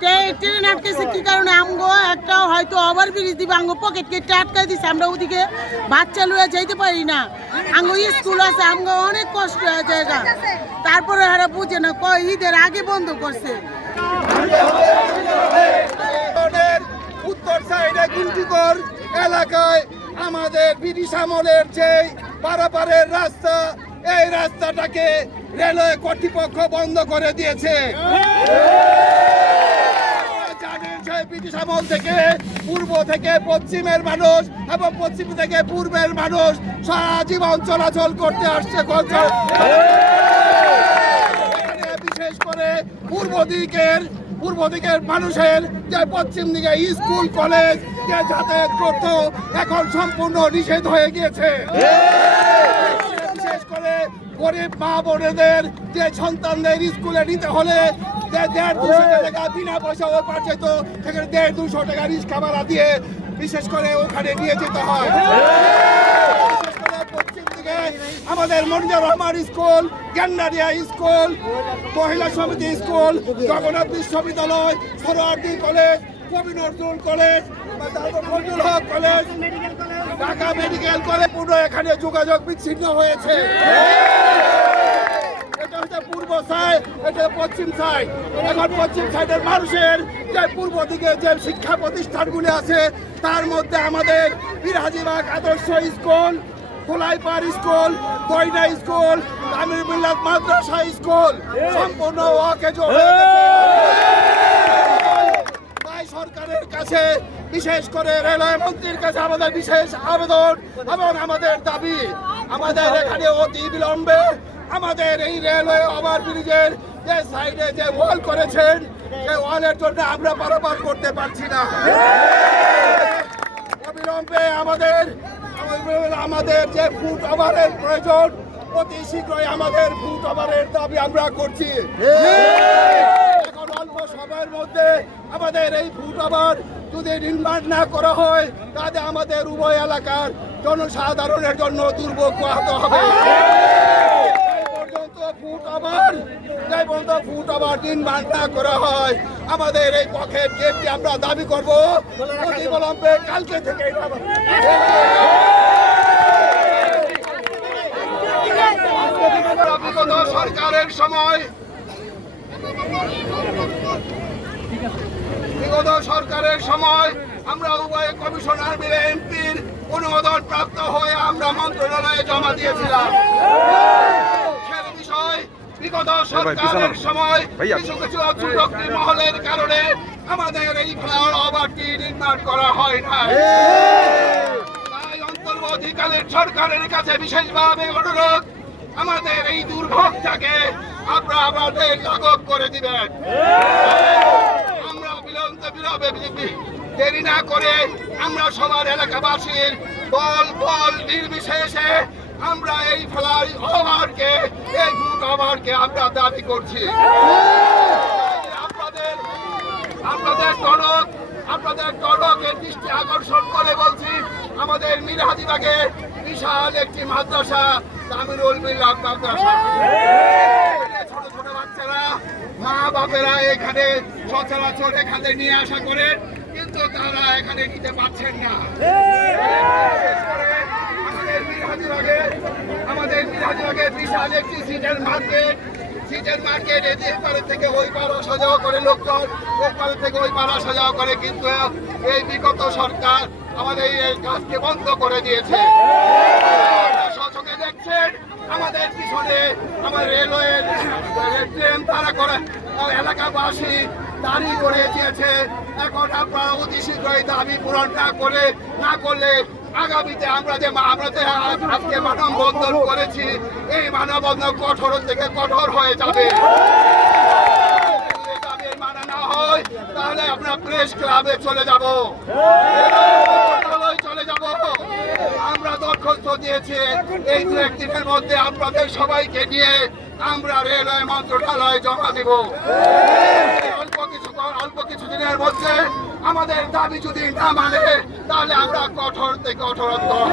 Train আটকেছে কি কারণে? আমগো একটা হয়তো ওভারব্রিজ দিবে, আঙ্গো পকেট কেটে আটকাই দিছে। আমরা ওদিকে বাচ্চা লইয়া যাইতে পারি না। আঙ্গো স্কুল আছে, আমগো অনেক কষ্ট হয়ে জায়গা। তারপরে এরা বুঝে না, কয় ঈদের আগে বন্ধ করছে। উত্তর সাইডে গুলটিগড় এলাকায় আমাদের ব্রিটিশ আমলের যে পারাপারের রাস্তা, এই রাস্তাটাকে রেলওয়ে কর্তৃপক্ষ বন্ধ করে দিয়েছে। জানেন যে ব্রিটিশ আমল থেকে পূর্ব থেকে পশ্চিমের মানুষ এবং পশ্চিম থেকে পূর্বের মানুষ সারা জীবন চলাচল করতে আসছে। বিশেষ করে পূর্ব দিকের মানুষের যে পশ্চিম দিকে স্কুল কলেজ যে যাতায়াত করতো এখন সম্পূর্ণ নিষেধ হয়ে গিয়েছে। বিশেষ করে গরিব মা বোনেদের যে সন্তানদের স্কুলে নিতে হলে 150-200 টাকা বিনা পয়সা ওই পাশে তো সেখানে 150-200 টাকা রিক্সা ভাড়া দিয়ে বিশেষ করে ওখানে নিয়ে যেতে হয়। পশ্চিম দিকে আমাদের মনিজুর রহমান স্কুল, গ্যান্ডারিয়া স্কুল, মহিলা সমিতি স্কুল, জগন্নাথ বিশ্ববিদ্যালয়, সরোয়ার্দী কলেজ, কবি নজরুল কলেজ, ফজলুল হক কলেজ, ঢাকা মেডিকেল কলেজ পুরো এখানে যোগাযোগ বিচ্ছিন্ন হয়েছে। এটা হচ্ছে পূর্ব সাইড, এটা পশ্চিম সাইড। এখন পশ্চিম সাইডের মানুষের যে পূর্ব দিকে যে শিক্ষা প্রতিষ্ঠানগুলি আছে তার মধ্যে আমাদের বিরাজিবাগ আদর্শ স্কুল, কোলাইপার স্কুল, দইনা স্কুল, আমির মিল্লাত মাদ্রাসা স্কুল সম্পূর্ণ অকেজ হয়ে গেছে। তাই সরকারের কাছে বিশেষ করে রেলওয়ে মন্ত্রীর কাছে আমাদের বিশেষ আবেদন এবং আমাদের দাবি, আমাদের এখানে অতি বিলম্বে আমাদের এই রেলওয়ে ওভারব্রিজের যে সাইডে যে ওয়াল করেছেন সেই ওয়ালের জন্য আমরা পারাপার করতে পারছি না। অবিলম্বে আমাদের যে ফুট ওভারের প্রয়োজন, অতি শীঘ্রই আমাদের ফুট ওভারের দাবি আমরা করছি। এখন অল্প সময়ের মধ্যে আমাদের এই ফুট ওভার যদি নির্মাণ না করা হয় তাহলে আমাদের উভয় এলাকার জনসাধারণের জন্য দুর্ভোগ পোহাতে হবে। ফুট ওভার নির্মাণ না করা হয় আমাদের এই পকেট গেটটি আমরা দাবি করব অবিলম্বে কালকে থেকে। বিগত সরকারের সময় আমরা উভয় কমিশনার মিলে এমপির অনুমোদন প্রাপ্ত হয়ে আমরা মন্ত্রণালয়ে জমা দিয়েছিলাম। বিগত সরকারের সময় কিছু কিছু অচুক্তি মহলের কারণে আমাদের এই ফ্লাইওভার ওভারটি নির্মাণ করা হয় না। তাই অন্তর্বর্তীকালীন সরকারের কাছে বিশেষভাবে অনুরোধ, আমাদের এই দুর্ভোগটাকে আপনারা আমাদের লাঘব করে দিবেন। আমরা বিলম্বে দেরি না করে আমরা সবার এলাকাবাসীর বল নির্বিশেষে আমরা এই ফ্লাইওভারকে এই ফুট ওভারকে আমরা দাবি করছি। আপনাদের টনকের দৃষ্টি আকর্ষণ করে বলছি, আমাদের মিরহাজিবাগে বিশাল একটি মাদ্রাসা, আমিরুল মিল্লাত মাদ্রাসা। ছোট ছোট বাচ্চারা, মা বাপেরা এখানে সচরাচর এখানে নিয়ে আসা করেন, কিন্তু তারা এখানে নিতে পারছেন না। আমাদের মিরহাজিবাগে বিশাল একটি সিটের মার্কেট এপারে থেকে ওই পাড়া সাজাও করে লোকজন, ওই পাড়া থেকে ওই পাড়া সাজাও করে, কিন্তু এই বিগত সরকার আমাদের এই কাজকে বন্ধ করে দিয়েছে। সচকে দেখছেন আমাদের পিছনে আমাদের রেলওয়ে ট্রেন তারা করে এলাকাবাসী দাঁড়িয়ে করে দিয়েছে। এখন আপনারা অতি শীঘ্রই দাবি পূরণ না করলে আগামীতে আমরা আজকে মানববন্ধন করেছি, এই মানববন্ধন কঠোর থেকে কঠোর হয়ে যাবে। দাবি মানা না হয় তাহলে আমরা প্রেস ক্লাবে চলে যাব। আমরা দরখাস্ত দিয়েছি এই 2-1 দিনের মধ্যে আপনাদের সবাইকে নিয়ে আমরা রেলওয়ে মন্ত্রণালয়ে জমা দিব। অল্প কিছু দিনের মধ্যে আমাদের দাবি যদি না মানে তাহলে আমরা কঠোর থেকে কঠোরতর